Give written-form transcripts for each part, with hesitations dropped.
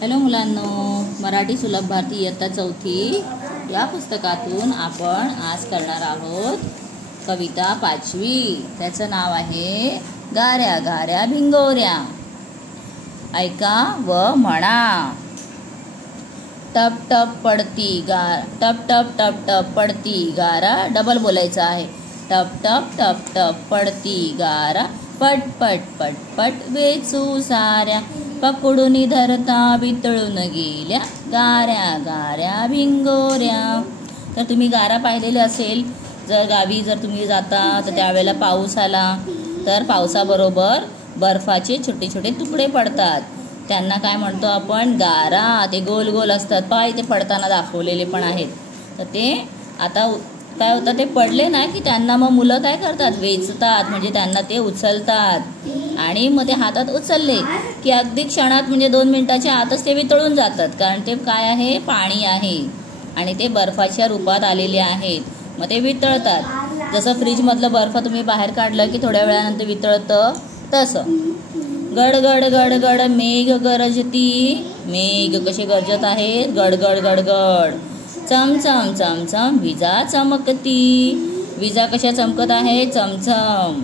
Hello मुलांनो, मराठी सुलभ भारती इयत्ता चौथी या पुस्तकातून आपण आज करणार आहोत कविता 5वी। त्याचं नाव आहे गाऱ्या गाऱ्या भिंगोऱ्या। ऐका व म्हणा। टप टप पडती गार, टप टप टप टप पडती गारा, डबल बोलायचं आहे। टप टप टप टप पडती गारा, पट पट पट पट वेचू साऱ्या, पकडून धरता वितळून गेल्या गाऱ्या गाऱ्या भिंगोऱ्या। तर तुम्ही गारा पाहिलेले असेल, जर गावी जर तुम्ही जाता तर त्यावेळेला पाऊस आला तर पावसाबरोबर बर्फाचे छोटे छोटे तुकडे पडतात, त्यांना काय म्हणतो आपण? गारा। ते गोल गोल असतात, पाय ते पडताना दाखवलेले पण आहेत। तर ते आता काय होतं, ते पडले ना की त्यांना मग मुलं काय करतात? वेचतात, म्हणजे त्यांना ते उचलतात आणि मग ते हातात उचलले की अगदी क्षणात म्हणजे 2 मिनिटाच्या आतच ते वितळून जातात, कारण ते काय आहे? पाणी आहे आणि ते बर्फाच्या रूपात आलेले आहेत, मग ते वितळतात। जसं फ्रीजमधलं बर्फ तुम्ही बाहेर काढलं की थोड्या वेळानंतर वितळतं, तसं गड गड गड गड मेघ गरजती। मेघ कसे गरजत आहेत? गड गड गड गड। चम चम चम चम विजा चमकती। विजा कशा चमकत आहे? Chamcham.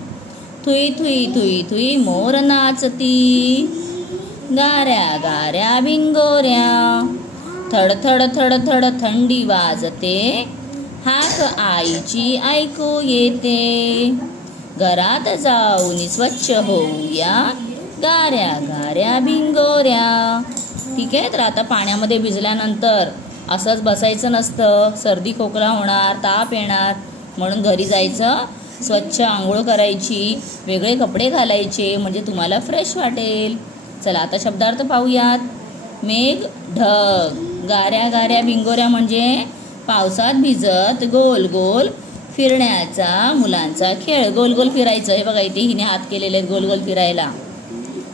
Thuy Thuy Thuy Thuy मोर नाचती। गाऱ्या गाऱ्या भिंगोऱ्या। थड थड थड थड थंडी वाजते, हाक आईची ऐकू येते। घरात जाऊन स्वच्छ होऊया, गाऱ्या गाऱ्या भिंगोऱ्या। ठीक आहे, तर आता पाण्यामध्ये भिजल्यानंतर असंच बसायचं नसतं, सर्दी खोकला होणार, ताप येणार, म्हणून घरी जायचं, स्वच्छ आंघोळ करायची, वेगळे कपडे घालायचे, म्हणजे तुम्हाला फ्रेश वाटेल। चला आता शब्दार्थ पाहूयात। मेघ ढग, गाऱ्या गाऱ्या भिंगोऱ्या म्हणजे पावसात भिजत गोल गोल फिरण्याचा मुलांचा खेळ। गोल गोल फिरायचं, हे बघा इथे हिने हात केलेले आहेत गोल गोल फिरायला।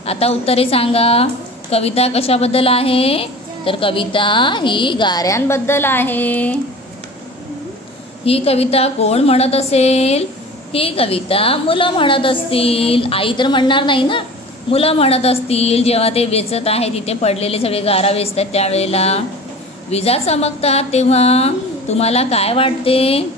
आता उत्तरे सांगा। कविता कशाबद्दल आहे? तर कविता ही गाऱ्यांबद्दल आहे। ही कविता कोण म्हणत असेल? ही कविता मुलं म्हणत असतील, आई तर म्हणणार नाही ना, मुलं म्हणत असतील। जेव्हा ते वेचत आहे, तिथे पडलेले सगळे गारा वेचतात त्यावेळेला। विजा चमकतात तेव्हा तुम्हाला काय वाटते?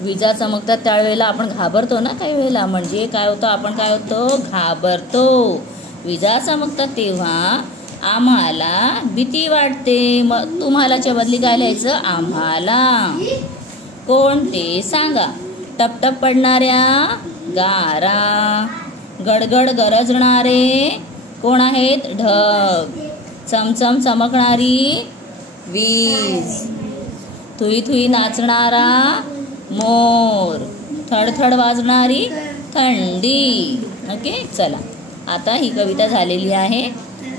विजा चमकतात त्यावेळेला आपण घाबरतो ना काही वेळेला, म्हणजे काय होतं? आपण काय होतो? घाबरतो। विजा चमकतात तेव्हा आम्हाला भीती वाटते, मग तुम्हालाच्या बदली काय लिहायचं? आम्हाला। कोण ते सांगा। टप टप पडणाऱ्या गारा, गडगड गरजणारे कोण आहेत? ढग। चमचम चमकणारी वीज, थुई थुई नाचणारा मोर, थडथड वाजणारी थंडी। ओके, चला आता ही कविता झालेली आहे।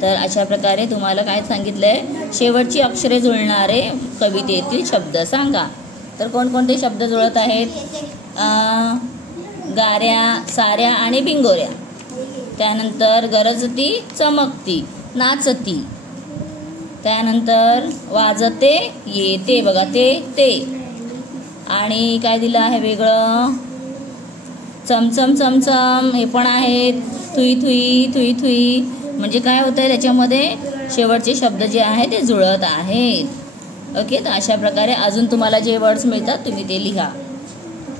तर अशा प्रकारे तुम्हाला काय सांगितलंय? शेवटची अक्षरे जुळणारे कवितेतील शब्द सांगा। तर कोणकोणते शब्द जुळत आहेत? गाऱ्या, साऱ्या आणि भिंगोऱ्या। त्यानंतर गरजती, चमकती, नाचती। त्यानंतर वाजते, येते, बघा ते। आणि काय दिलं आहे वेगळं? चमचम चमचम, हे पण आहेत। थुई थुई थुई थुई, म्हणजे काय होतं आहे त्याच्यामध्ये? शेवटचे शब्द जे आहेत ते जुळत आहेत। ओके, तर अशा प्रकारे अजून तुम्हाला जे वर्ड्स मिळतात तुम्ही ते लिहा।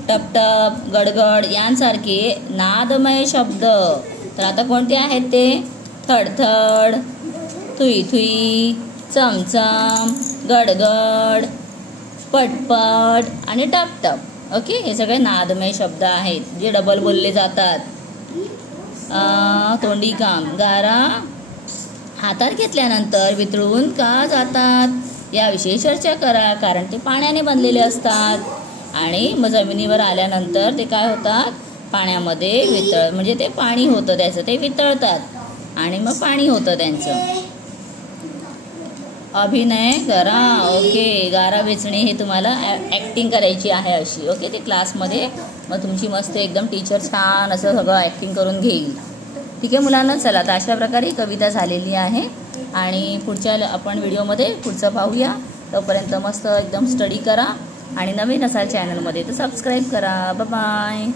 टप टप, गडगड यांसारखे नादमय शब्द। तर आता कोणते आहेत ते? थडथड, थुई थुई, चमचम, गडगड, पटपट आणि टप टप। ओके, हे सगळे नादमय शब्द आहेत जे डबल बोलले जातात। तोंडी काम, गारा हातात घेतल्यानंतर वितळून का जातात याविषयी चर्चा करा, कारण ते पाण्याने बनलेले असतात आणि मग जमिनीवर आल्यानंतर ते काय होतात? पाण्यामध्ये म्हणजे ते पाणी होतं त्याचं, ते वितळतात आणि मग पाणी होतं त्यांचं। अभिनय करा। ओके, गारा वेचणे हे तुम्हाला ॲक्टिंग करायची आहे अशी। ओके, ते क्लासमध्ये मग तुमची मस्त एकदम टीचर छान असं सगळं ॲक्टिंग करून घेईल। ठीक आहे मुलांना, चला तर अशा प्रकारे कविता झालेली आहे आणि पुढच्या आपण व्हिडिओमध्ये पुढचं पाहूया। तोपर्यंत मस्त एकदम स्टडी करा आणि नवीन असाल चॅनलमध्ये तर सबस्क्राईब करा। Bye bye.